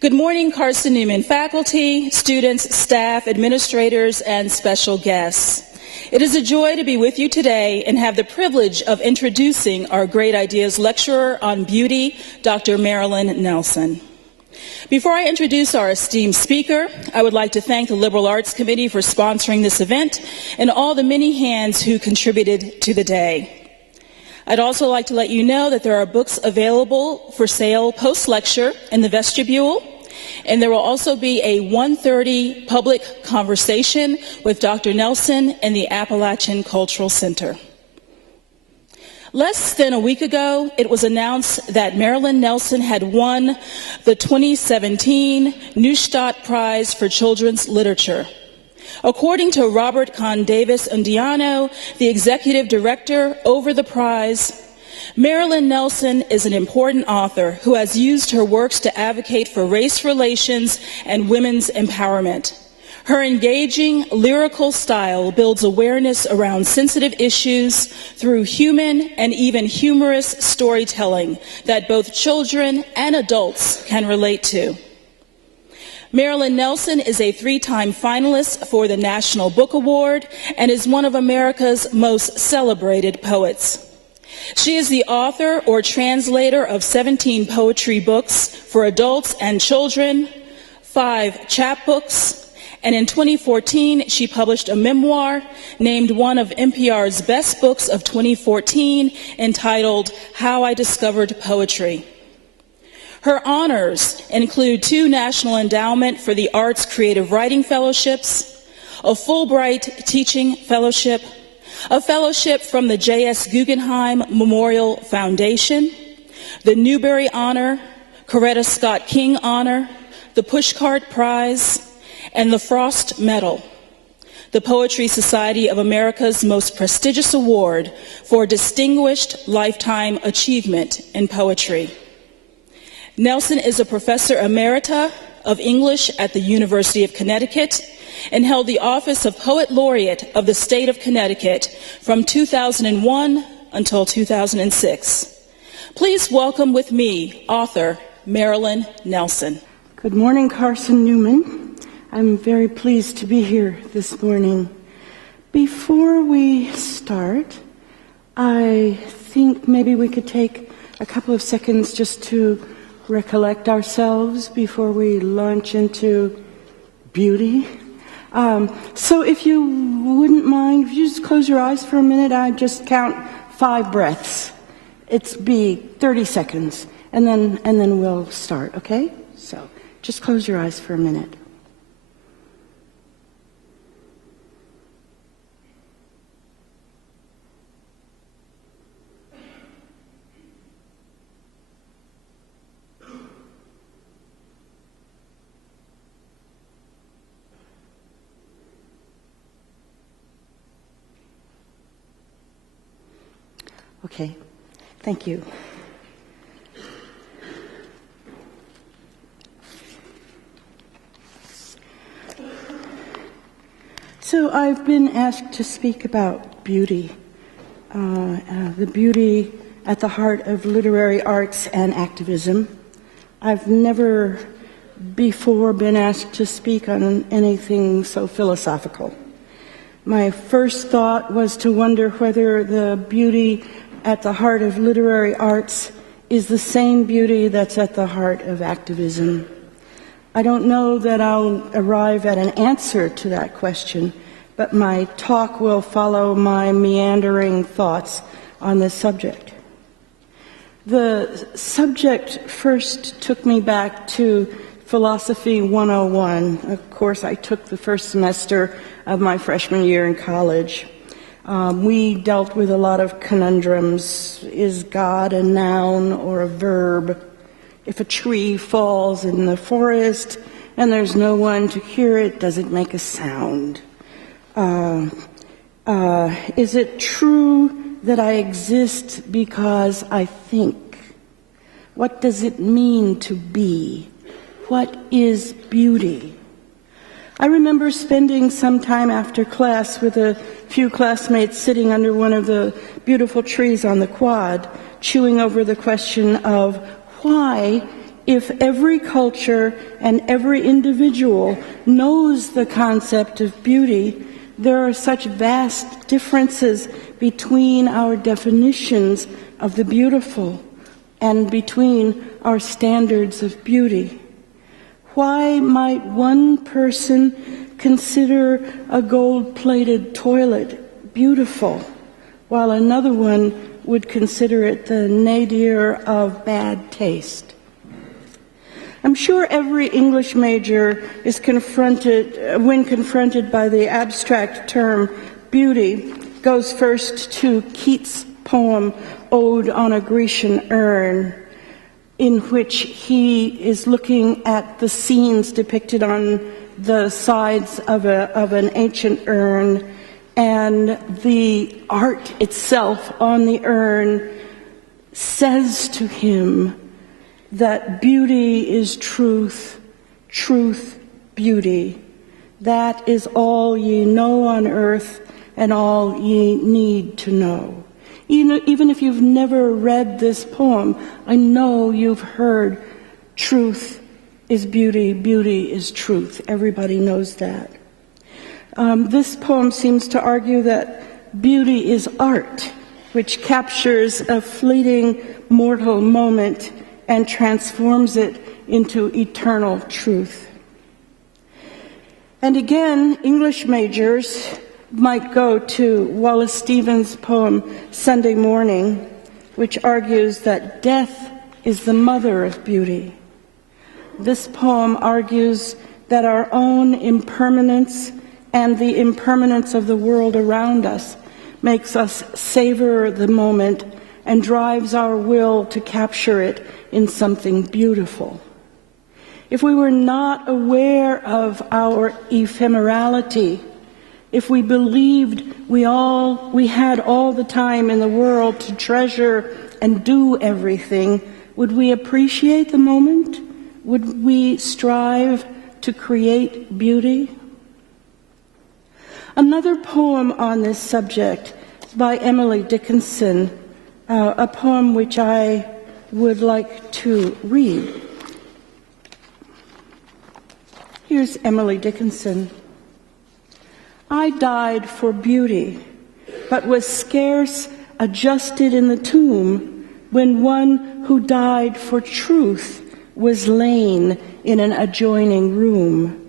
Good morning, Carson-Newman faculty, students, staff, administrators, and special guests. It is a joy to be with you today and have the privilege of introducing our Great Ideas lecturer on beauty, Dr. Marilyn Nelson. Before I introduce our esteemed speaker, I would like to thank the Liberal Arts Committee for sponsoring this event and all the many hands who contributed to the day. I'd also like to let you know that there are books available for sale post-lecture in the vestibule, and there will also be a 1:30 public conversation with Dr. Nelson in the Appalachian Cultural Center. Less than a week ago, it was announced that Marilyn Nelson had won the 2017 Neustadt Prize for Children's Literature. According to Robert Kahn Davis Undiano, the executive director over the prize, Marilyn Nelson is an important author who has used her works to advocate for race relations and women's empowerment. Her engaging lyrical style builds awareness around sensitive issues through human and even humorous storytelling that both children and adults can relate to. Marilyn Nelson is a 3-time finalist for the National Book Award and is one of America's most celebrated poets. She is the author or translator of 17 poetry books for adults and children, 5 chapbooks, and in 2014 she published a memoir named one of NPR's best books of 2014 entitled How I Discovered Poetry. Her honors include 2 National Endowment for the Arts Creative Writing Fellowships, a Fulbright Teaching Fellowship, a fellowship from the J.S. Guggenheim Memorial Foundation, the Newbery Honor, Coretta Scott King Honor, the Pushcart Prize, and the Frost Medal, the Poetry Society of America's most prestigious award for distinguished lifetime achievement in poetry. Nelson is a professor emerita of English at the University of Connecticut and held the office of Poet Laureate of the state of Connecticut from 2001 until 2006. Please welcome with me author Marilyn Nelson. Good morning, Carson-Newman. I'm very pleased to be here this morning. Before we start, I think maybe we could take a couple of seconds just to recollect ourselves before we launch into beauty. So if you wouldn't mind, if you just close your eyes for a minute, I'd just count 5 breaths. It's be 30 seconds, and then we'll start, okay? So just close your eyes for a minute. Okay, thank you. So I've been asked to speak about beauty, the beauty at the heart of literary arts and activism. I've never before been asked to speak on anything so philosophical. My first thought was to wonder whether the beauty at the heart of literary arts is the same beauty that's at the heart of activism. I don't know that I'll arrive at an answer to that question, but my talk will follow my meandering thoughts on this subject. The subject first took me back to Philosophy 101, a course I took the first semester of my freshman year in college. We dealt with a lot of conundrums. Is God a noun or a verb? If a tree falls in the forest and there's no one to hear it, does it make a sound? Is it true that I exist because I think? What does it mean to be? What is beauty? I remember spending some time after class with a few classmates sitting under one of the beautiful trees on the quad, chewing over the question of why if every culture and every individual knows the concept of beauty, there are such vast differences between our definitions of the beautiful and between our standards of beauty. Why might one person consider a gold-plated toilet beautiful, while another one would consider it the nadir of bad taste? I'm sure every English major is when confronted by the abstract term beauty, goes first to Keats' poem, Ode on a Grecian Urn, in which he is looking at the scenes depicted on the sides of an ancient urn, and the art itself on the urn says to him that beauty is truth, truth, beauty. That is all ye know on earth and all ye need to know. Even if you've never read this poem, I know you've heard truth is beauty, beauty is truth. Everybody knows that. This poem seems to argue that beauty is art, which captures a fleeting mortal moment and transforms it into eternal truth. And again, English majors might go to Wallace Stevens' poem, Sunday Morning, which argues that death is the mother of beauty. This poem argues that our own impermanence and the impermanence of the world around us makes us savor the moment and drives our will to capture it in something beautiful. If we were not aware of our ephemerality, if we believed we had all the time in the world to treasure and do everything, would we appreciate the moment? Would we strive to create beauty? Another poem on this subject is by Emily Dickinson, a poem which I would like to read. Here's Emily Dickinson. I died for beauty, but was scarce adjusted in the tomb when one who died for truth was lain in an adjoining room.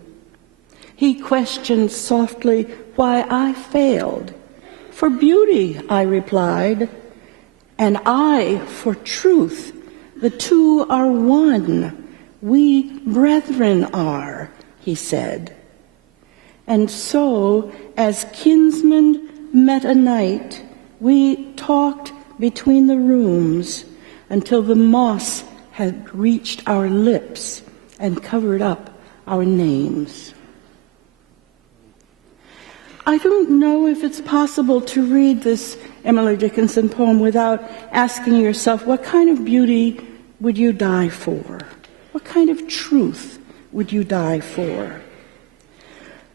He questioned softly why I failed. For beauty, I replied, and I for truth. The two are one. We brethren are, he said. And so, as kinsmen met a night, we talked between the rooms until the moss had reached our lips and covered up our names. I don't know if it's possible to read this Emily Dickinson poem without asking yourself, what kind of beauty would you die for? What kind of truth would you die for?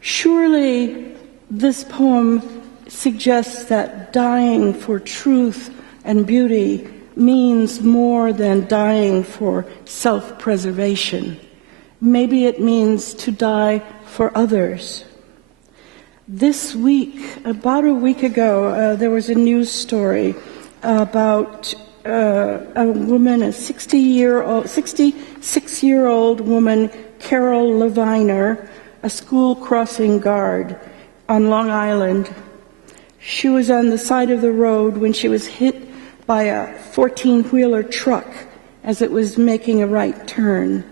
Surely this poem suggests that dying for truth and beauty means more than dying for self-preservation. Maybe it means to die for others. This week, about a week ago, there was a news story about a woman, a 66-year-old woman, Carol Leviner, a school crossing guard on Long Island. She was on the side of the road when she was hit by a 14-wheeler truck as it was making a right turn.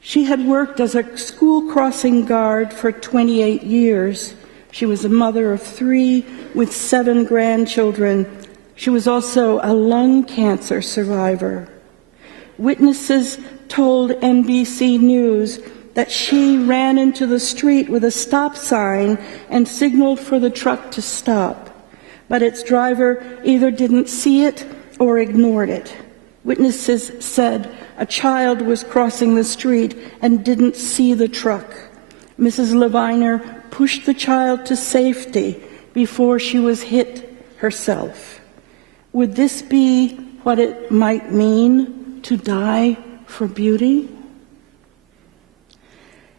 She had worked as a school crossing guard for 28 years. She was a mother of 3 with 7 grandchildren. She was also a lung cancer survivor. Witnesses told NBC News that she ran into the street with a stop sign and signaled for the truck to stop, but its driver either didn't see it or ignored it. Witnesses said a child was crossing the street and didn't see the truck. Mrs. Leviner pushed the child to safety before she was hit herself. Would this be what it might mean to die for beauty?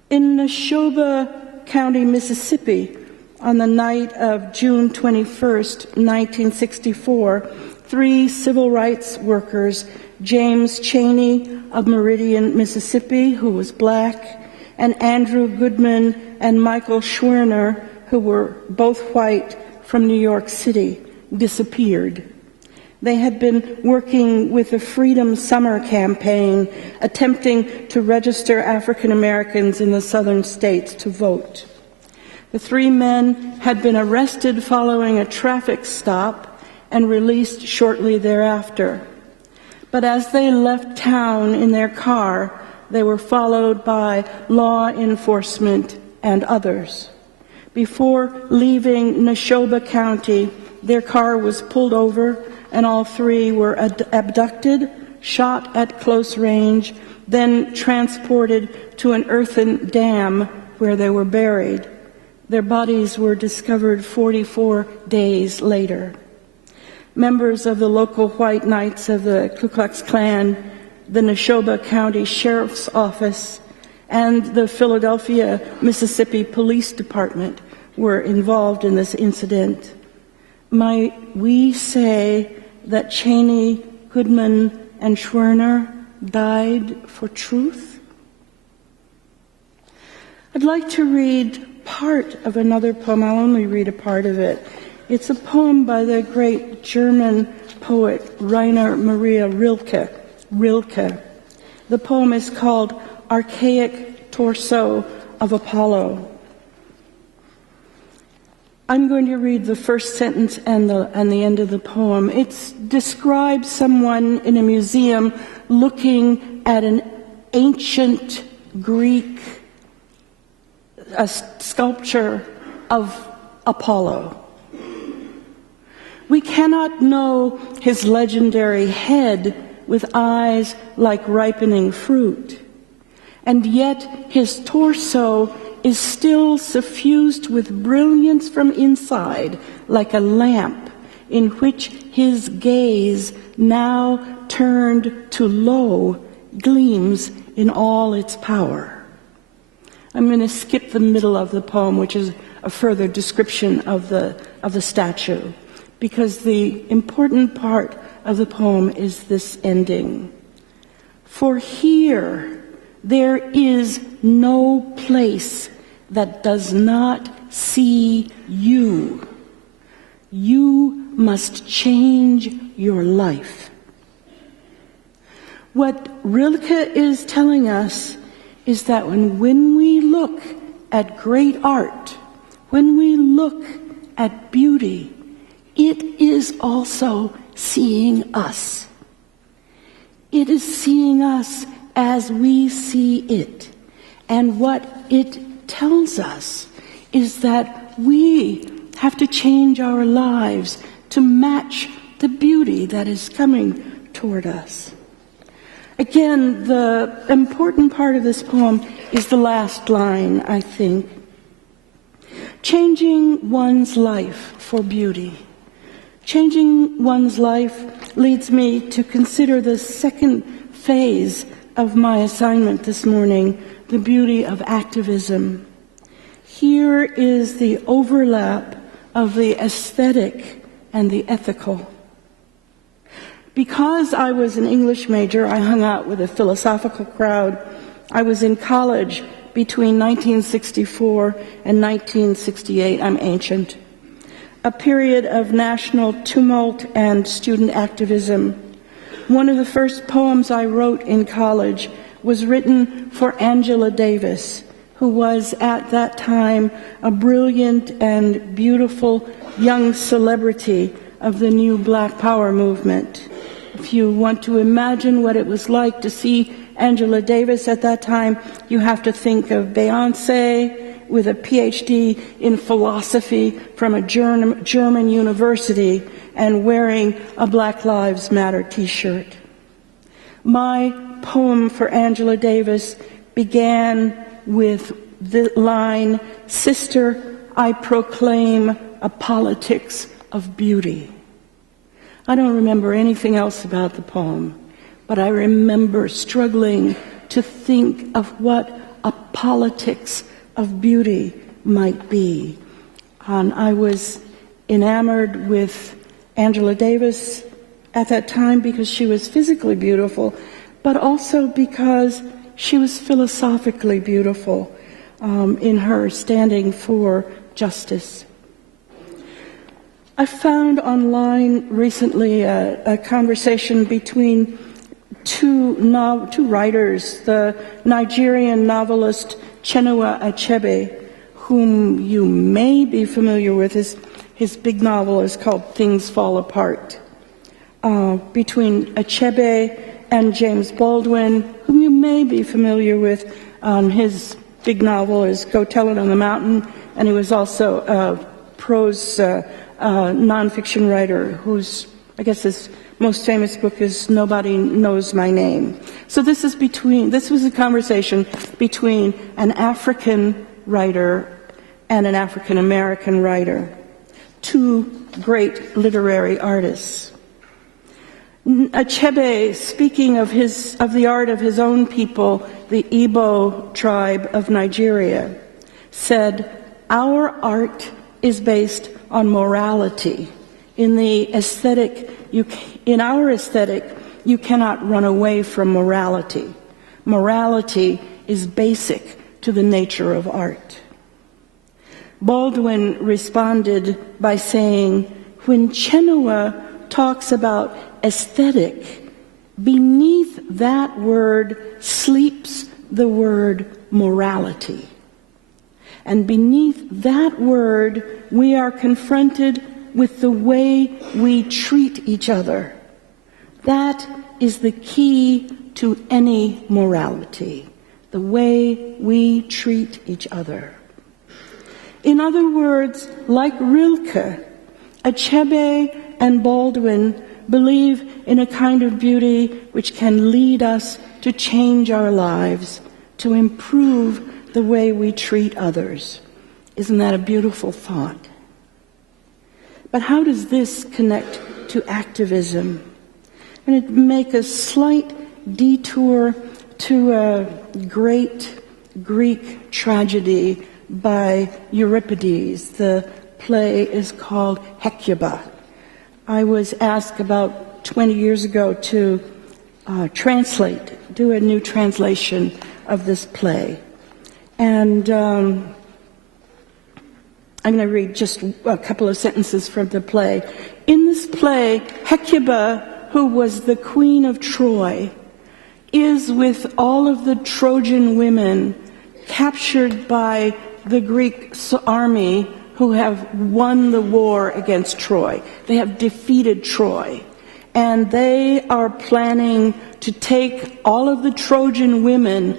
In Neshoba County, Mississippi, on the night of June 21st, 1964, 3 civil rights workers, James Chaney of Meridian, Mississippi, who was black, and Andrew Goodman and Michael Schwerner, who were both white from New York City, disappeared. They had been working with the Freedom Summer campaign, attempting to register African Americans in the southern states to vote. The 3 men had been arrested following a traffic stop and released shortly thereafter. But as they left town in their car, they were followed by law enforcement and others. Before leaving Neshoba County, their car was pulled over and all 3 were abducted, shot at close range, then transported to an earthen dam where they were buried. Their bodies were discovered 44 days later. Members of the local white Knights of the Ku Klux Klan, the Neshoba County Sheriff's Office, and the Philadelphia, Mississippi Police Department were involved in this incident. Might we say that Chaney, Goodman, and Schwerner died for truth? I'd like to read part of another poem. I'll only read a part of it. It's a poem by the great German poet Rainer Maria Rilke. The poem is called Archaic Torso of Apollo. I'm going to read the first sentence and the end of the poem. It describes someone in a museum looking at an ancient Greek sculpture of Apollo. We cannot know his legendary head with eyes like ripening fruit, and yet his torso is still suffused with brilliance from inside, like a lamp in which his gaze, now turned to low, gleams in all its power. I'm going to skip the middle of the poem, which is a further description of the statue, because the important part of the poem is this ending. For here there is no place that does not see you. You must change your life. What Rilke is telling us is that when we look at great art, when we look at beauty, it is also seeing us. It is seeing us as we see it. And what it tells us is that we have to change our lives to match the beauty that is coming toward us. Again, the important part of this poem is the last line, I think. Changing one's life for beauty. Changing one's life leads me to consider the second phase of my assignment this morning, the beauty of activism. Here is the overlap of the aesthetic and the ethical. Because I was an English major, I hung out with a philosophical crowd. I was in college between 1964 and 1968. I'm ancient. A period of national tumult and student activism. One of the first poems I wrote in college was written for Angela Davis, who was at that time a brilliant and beautiful young celebrity of the new Black Power movement. If you want to imagine what it was like to see Angela Davis at that time, you have to think of Beyoncé with a PhD in philosophy from a German university and wearing a Black Lives Matter t-shirt. My poem for Angela Davis began with the line, "Sister, I proclaim a politics of beauty." I don't remember anything else about the poem, but I remember struggling to think of what a politics of beauty might be. And I was enamored with Angela Davis at that time because she was physically beautiful, but also because she was philosophically beautiful in her standing for justice. I found online recently a conversation between two writers, the Nigerian novelist Chinua Achebe, whom you may be familiar with. His big novel is called Things Fall Apart. Between Achebe and James Baldwin, whom you may be familiar with. His big novel is Go Tell It on the Mountain, and he was also a prose nonfiction writer whose, I guess his most famous book is Nobody Knows My Name. So this was a conversation between an African writer and an African American writer, two great literary artists. Achebe, speaking of the art of his own people, the Igbo tribe of Nigeria, said, "Our art is based on morality. In our aesthetic, you cannot run away from morality. Morality is basic to the nature of art." Baldwin responded by saying, "When Chinua talks about aesthetic, beneath that word sleeps the word morality. And beneath that word, we are confronted with the way we treat each other. That is the key to any morality, the way we treat each other." In other words, like Rilke, Achebe and Baldwin believe in a kind of beauty which can lead us to change our lives, to improve the way we treat others. Isn't that a beautiful thought? But how does this connect to activism? I'm going to make a slight detour to a great Greek tragedy by Euripides. The play is called Hecuba. I was asked about 20 years ago to do a new translation of this play. And I'm going to read just a couple of sentences from the play. In this play, Hecuba, who was the queen of Troy, is with all of the Trojan women captured by the Greek army who have won the war against Troy. They have defeated Troy. And they are planning to take all of the Trojan women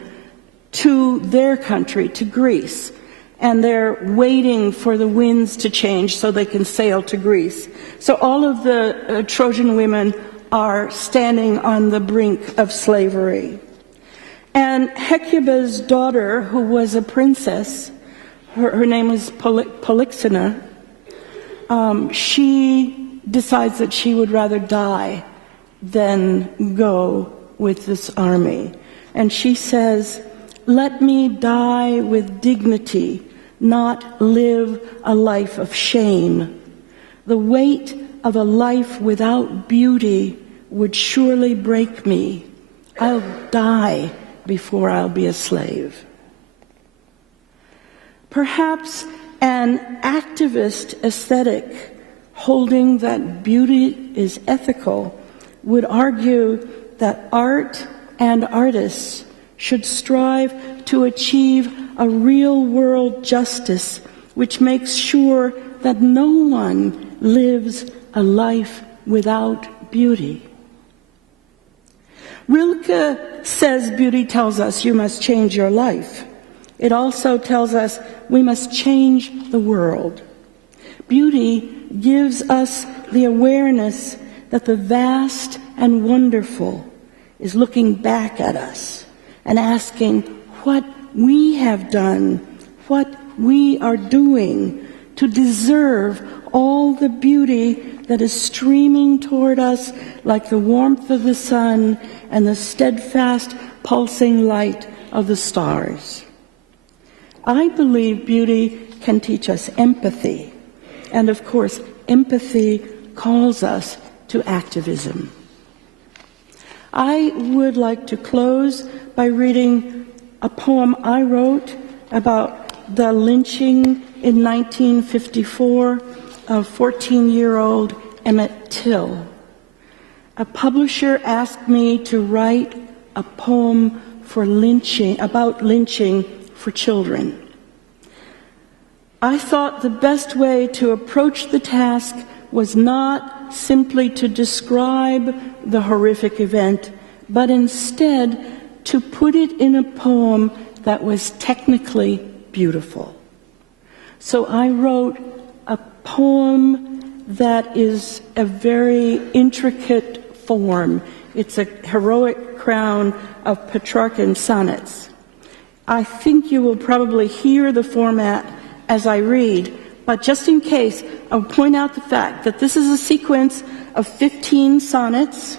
to their country, to Greece. And they're waiting for the winds to change so they can sail to Greece. So all of the Trojan women are standing on the brink of slavery. And Hecuba's daughter, who was a princess, her name was Polyxena, she decides that she would rather die than go with this army. And she says, "Let me die with dignity, not live a life of shame. The weight of a life without beauty would surely break me. I'll die before I'll be a slave." Perhaps an activist aesthetic holding that beauty is ethical would argue that art and artists should strive to achieve a real-world justice which makes sure that no one lives a life without beauty. Rilke says beauty tells us you must change your life. It also tells us we must change the world. Beauty gives us the awareness that the vast and wonderful is looking back at us and asking what we have done, what we are doing to deserve all the beauty that is streaming toward us like the warmth of the sun and the steadfast pulsing light of the stars. I believe beauty can teach us empathy, and of course, empathy calls us to activism. I would like to close by reading a poem I wrote about the lynching in 1954 of 14-year-old Emmett Till. A publisher asked me to write a poem about lynching for children. I thought the best way to approach the task was not simply to describe the horrific event, but instead to put it in a poem that was technically beautiful. So I wrote a poem that is a very intricate form. It's a heroic crown of Petrarchan sonnets. I think you will probably hear the format as I read, but just in case, I'll point out the fact that this is a sequence of 15 sonnets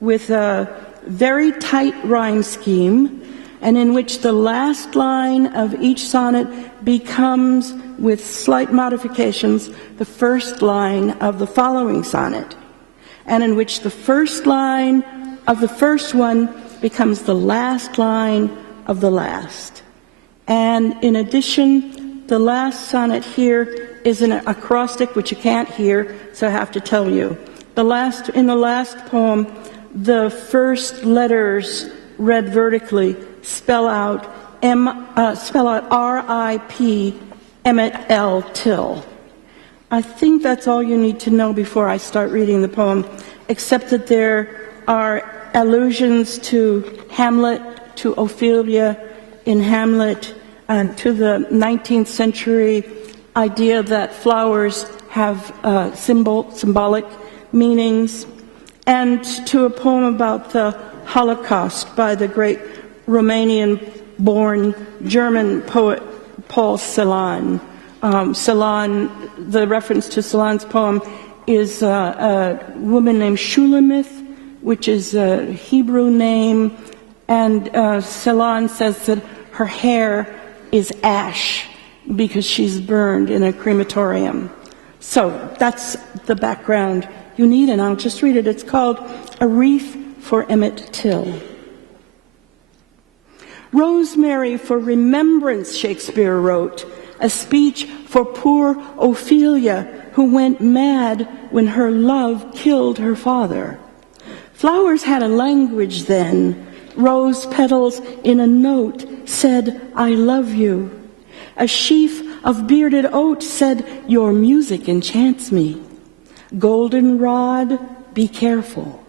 with a very tight rhyme scheme, and in which the last line of each sonnet becomes, with slight modifications, the first line of the following sonnet, and in which the first line of the first one becomes the last line of the last. And in addition, the last sonnet here is an acrostic, which you can't hear, so I have to tell you. In the last poem, the first letters read vertically spell out R.I.P. Emmett L. Till. I think that's all you need to know before I start reading the poem, except that there are allusions to Hamlet, to Ophelia in Hamlet, and to the 19th century idea that flowers have symbolic meanings, and to a poem about the Holocaust by the great Romanian-born German poet Paul Celan. Celan, the reference to Celan's poem is a woman named Shulamith, which is a Hebrew name, and Celan says that her hair is ash because she's burned in a crematorium. So that's the background you need, and I'll just read it. It's called A Wreath for Emmett Till. Rosemary for remembrance, Shakespeare wrote, a speech for poor Ophelia who went mad when her love killed her father. Flowers had a language then. Rose petals in a note said, I love you. A sheaf of bearded oat said, your music enchants me. Goldenrod, be careful.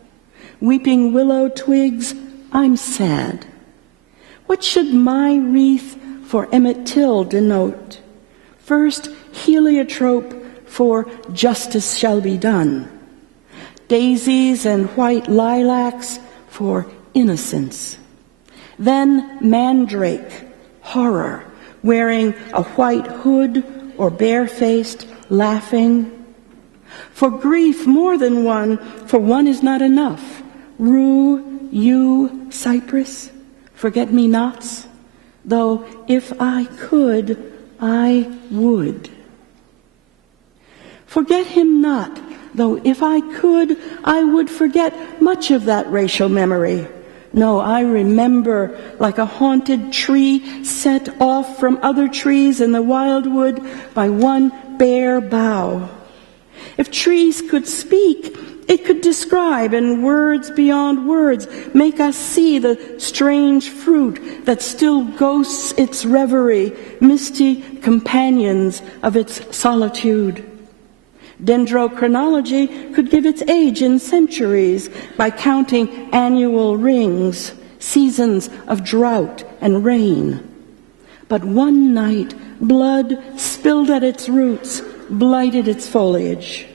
Weeping willow twigs, I'm sad. What should my wreath for Emmett Till denote? First, heliotrope for justice shall be done. Daisies and white lilacs for innocence. Then mandrake, horror, wearing a white hood or barefaced, laughing. For grief, more than one, for one is not enough. Rue, yew, cypress, forget-me-nots, though if I could, I would. Forget him not, though if I could, I would forget much of that racial memory. No, I remember like a haunted tree set off from other trees in the wildwood by one bare bough. If trees could speak, it could describe in words beyond words, make us see the strange fruit that still ghosts its reverie, misty companions of its solitude. Dendrochronology could give its age in centuries by counting annual rings, seasons of drought and rain. But one night, blood spilled at its roots, blighted its foliage.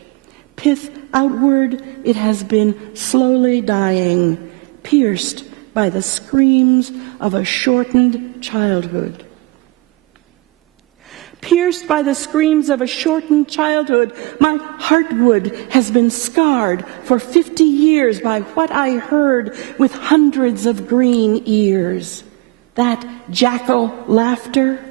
Pith outward, it has been slowly dying, pierced by the screams of a shortened childhood. Pierced by the screams of a shortened childhood, my heartwood has been scarred for 50 years by what I heard with hundreds of green ears. That jackal laughter.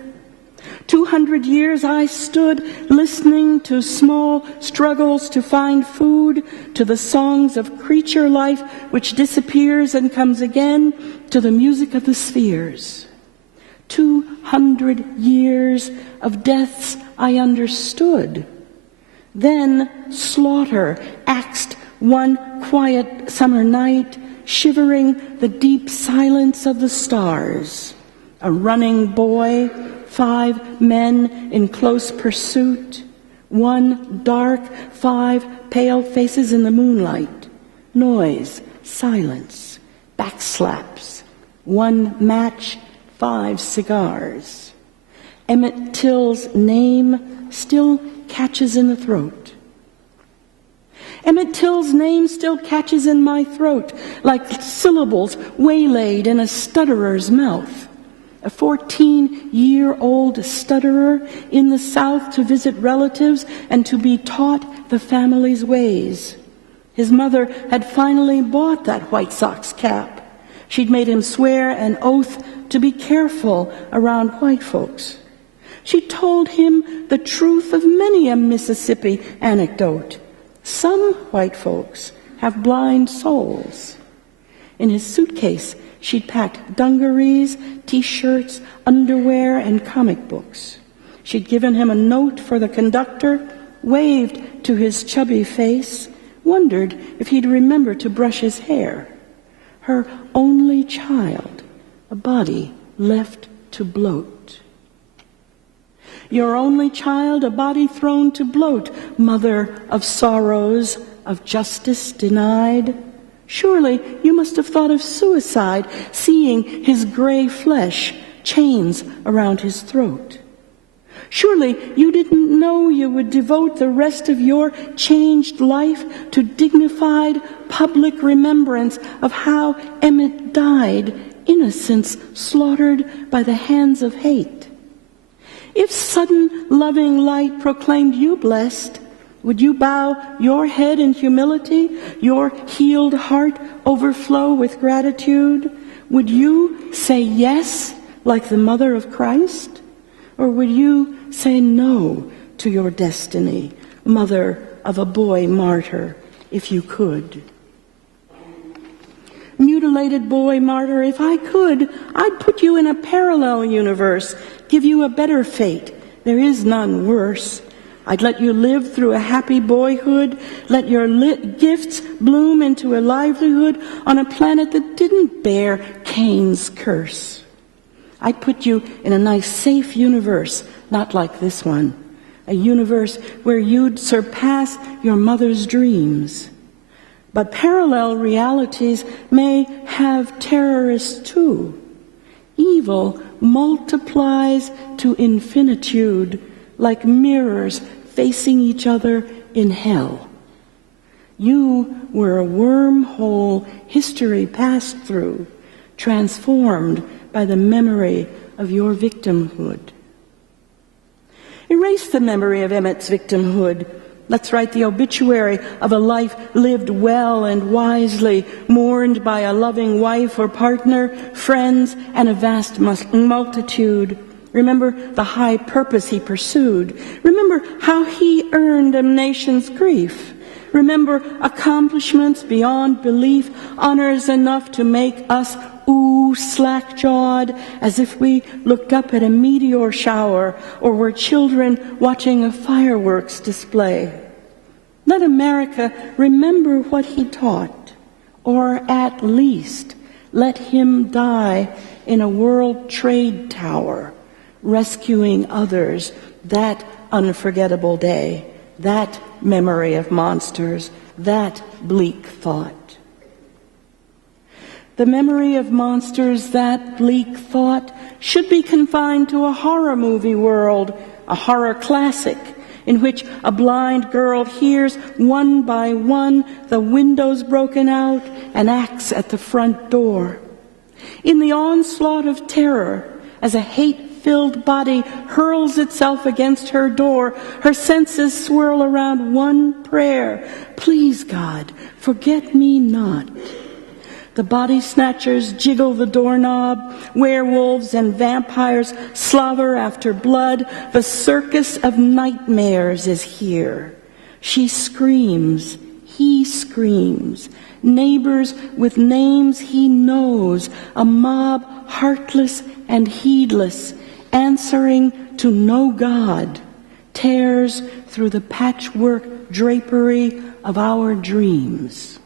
200 years I stood listening to small struggles to find food, to the songs of creature life which disappears and comes again, to the music of the spheres. 200 years of deaths I understood. Then slaughter axed one quiet summer night, shivering the deep silence of the stars. A running boy, 5 men in close pursuit, 1 dark, 5 pale faces in the moonlight. Noise, silence, backslaps, 1 match, 5 cigars. Emmett Till's name still catches in the throat. Emmett Till's name still catches in my throat like syllables waylaid in a stutterer's mouth. A 14-year-old stutterer in the South to visit relatives and to be taught the family's ways. His mother had finally bought that White Sox cap. She'd made him swear an oath to be careful around white folks. She told him the truth of many a Mississippi anecdote. Some white folks have blind souls. In his suitcase, she'd packed dungarees, T-shirts, underwear, and comic books. She'd given him a note for the conductor, waved to his chubby face, wondered if he'd remember to brush his hair. Her only child, a body left to bloat. Your only child, a body thrown to bloat, mother of sorrows, of justice denied. Surely you must have thought of suicide, seeing his gray flesh, chains around his throat. Surely you didn't know you would devote the rest of your changed life to dignified public remembrance of how Emmett died, innocents slaughtered by the hands of hate. If sudden loving light proclaimed you blessed, would you bow your head in humility, your healed heart overflow with gratitude? Would you say yes, like the mother of Christ? Or would you say no to your destiny, mother of a boy martyr, if you could? Mutilated boy martyr, if I could, I'd put you in a parallel universe, give you a better fate. There is none worse. I'd let you live through a happy boyhood, let your gifts bloom into a livelihood on a planet that didn't bear Cain's curse. I'd put you in a nice, safe universe, not like this one, a universe where you'd surpass your mother's dreams. But parallel realities may have terrorists too. Evil multiplies to infinitude like mirrors facing each other in hell. You were a wormhole history passed through, transformed by the memory of your victimhood. Erase the memory of Emmett's victimhood. Let's write the obituary of a life lived well and wisely, mourned by a loving wife or partner, friends, and a vast multitude. Remember the high purpose he pursued. Remember how he earned a nation's grief. Remember accomplishments beyond belief, honors enough to make us slack-jawed, as if we looked up at a meteor shower or were children watching a fireworks display. Let America remember what he taught, or at least let him die in a World Trade Tower, rescuing others that unforgettable day, that memory of monsters, that bleak thought. The memory of monsters, that bleak thought, should be confined to a horror movie world, a horror classic, in which a blind girl hears one by one the windows broken out and acts at the front door. In the onslaught of terror, as a hate hate-filled body hurls itself against her door. Her senses swirl around one prayer. Please, God, forget me not. The body snatchers jiggle the doorknob. Werewolves and vampires slobber after blood. The circus of nightmares is here. She screams. He screams. Neighbors with names he knows. A mob heartless and heedless, answering to no God, tears through the patchwork drapery of our dreams.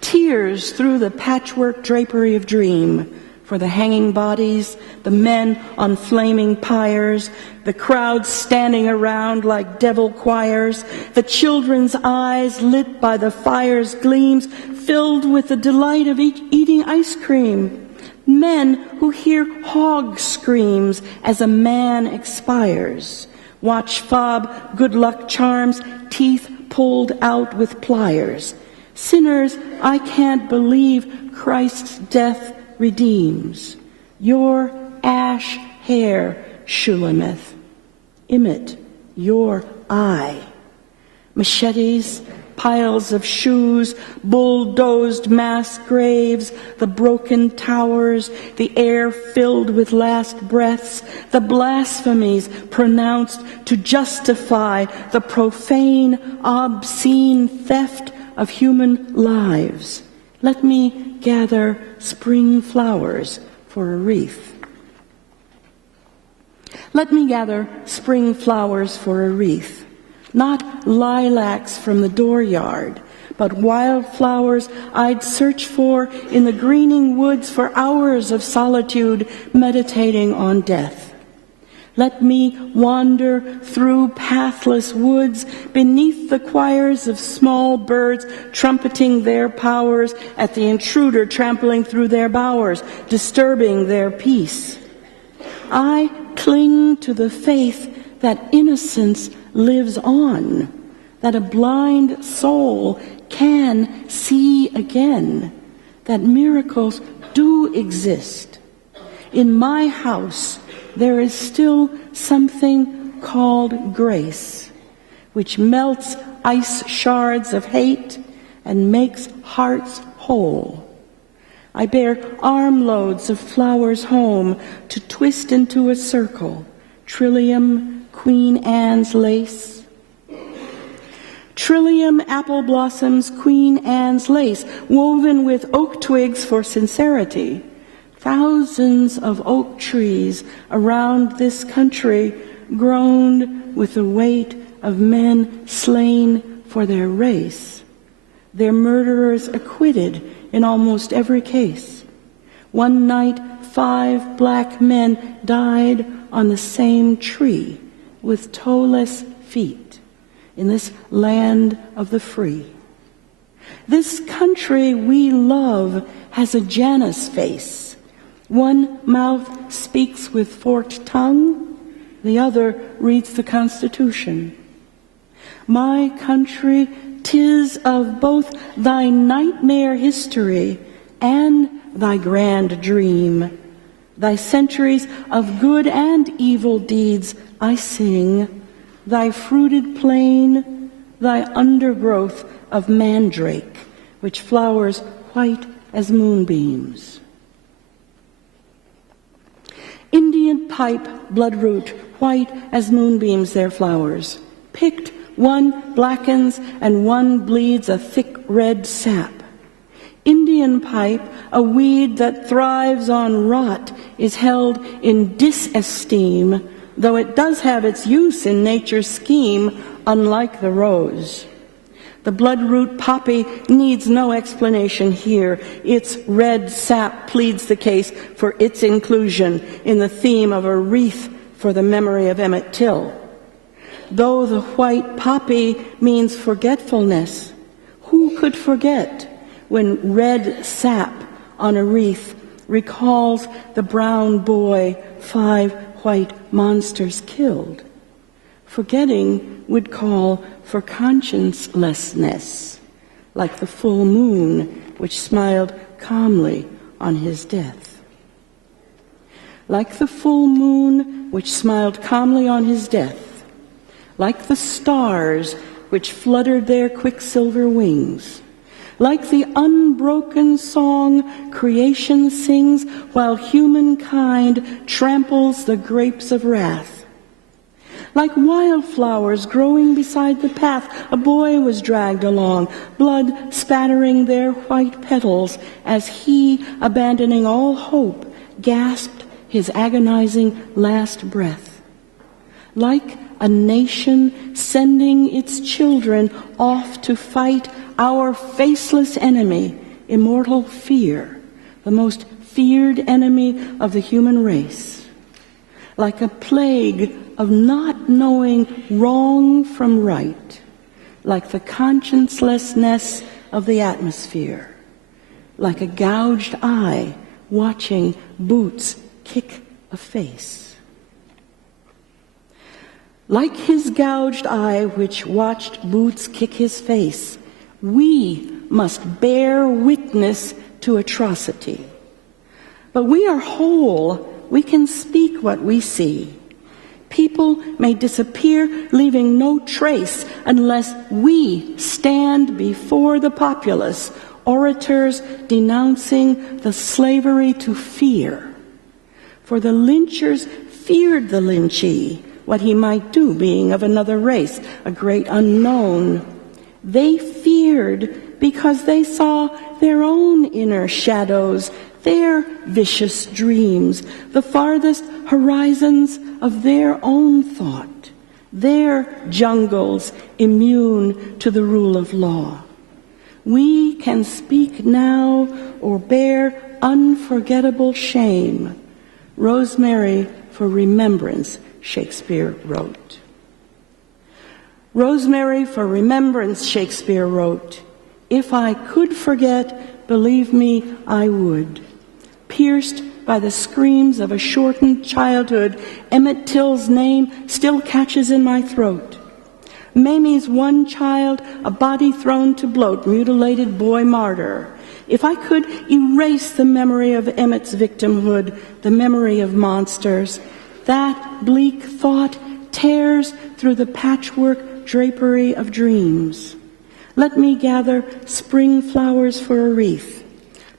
Tears through the patchwork drapery of dream, for the hanging bodies, the men on flaming pyres, the crowds standing around like devil choirs, the children's eyes lit by the fire's gleams, filled with the delight of eating ice cream, men who hear hog screams as a man expires, watch fob good luck charms, teeth pulled out with pliers. Sinners, I can't believe Christ's death redeems. Your ash hair, Shulamith. Emmett, your eye. Machetes, piles of shoes, bulldozed mass graves, the broken towers, the air filled with last breaths, the blasphemies pronounced to justify the profane, obscene theft of human lives. Let me gather spring flowers for a wreath. Let me gather spring flowers for a wreath, not lilacs from the dooryard, but wildflowers I'd search for in the greening woods for hours of solitude, meditating on death. Let me wander through pathless woods beneath the choirs of small birds trumpeting their powers at the intruder trampling through their bowers, disturbing their peace. I cling to the faith that innocence lives on, that a blind soul can see again, that miracles do exist. In my house, there is still something called grace, which melts ice shards of hate and makes hearts whole. I bear armloads of flowers home to twist into a circle, trillium, Queen Anne's lace. Trillium apple blossoms, Queen Anne's lace, woven with oak twigs for sincerity. Thousands of oak trees around this country groaned with the weight of men slain for their race, their murderers acquitted in almost every case. One night, 5 black men died on the same tree with toeless feet in this land of the free. This country we love has a Janus face. One mouth speaks with forked tongue, the other reads the Constitution. My country, 'tis of both thy nightmare history and thy grand dream. Thy centuries of good and evil deeds I sing, thy fruited plain, thy undergrowth of mandrake, which flowers white as moonbeams. Indian pipe, bloodroot, white as moonbeams their flowers. Picked, one blackens and one bleeds a thick red sap. Indian pipe, a weed that thrives on rot, is held in disesteem, though it does have its use in nature's scheme, unlike the rose. The bloodroot poppy needs no explanation here. Its red sap pleads the case for its inclusion in the theme of a wreath for the memory of Emmett Till. Though the white poppy means forgetfulness, who could forget when red sap on a wreath recalls the brown boy 5 white monsters killed? Forgetting would call for consciencelessness, like the full moon which smiled calmly on his death. like the full moon which smiled calmly on his death, like the stars which fluttered their quicksilver wings, like the unbroken song creation sings while humankind tramples the grapes of wrath. Like wildflowers growing beside the path, a boy was dragged along, blood spattering their white petals as he, abandoning all hope, gasped his agonizing last breath. Like a nation sending its children off to fight our faceless enemy, immortal fear, the most feared enemy of the human race. Like a plague of not knowing wrong from right, like the consciencelessness of the atmosphere, like a gouged eye watching boots kick a face. Like his gouged eye which watched boots kick his face, we must bear witness to atrocity. But we are whole. We can speak what we see. People may disappear, leaving no trace unless we stand before the populace, orators denouncing the slavery to fear. For the lynchers feared the lynchee, what he might do, being of another race, a great unknown. They feared because they saw their own inner shadows, their vicious dreams, the farthest horizons of their own thought, their jungles immune to the rule of law. We can speak now or bear unforgettable shame. Rosemary for remembrance, Shakespeare wrote. Rosemary for remembrance, Shakespeare wrote. If I could forget, believe me, I would. Pierced by the screams of a shortened childhood, Emmett Till's name still catches in my throat. Mamie's one child, a body thrown to bloat, mutilated boy martyr. If I could erase the memory of Emmett's victimhood, the memory of monsters, that bleak thought tears through the patchwork drapery of dreams. Let me gather spring flowers for a wreath,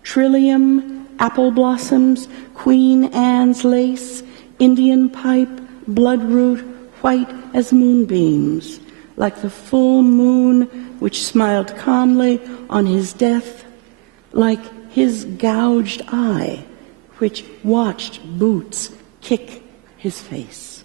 trillium, apple blossoms, Queen Anne's lace, Indian pipe, bloodroot, white as moonbeams, like the full moon which smiled calmly on his death, like his gouged eye which watched boots kick his face.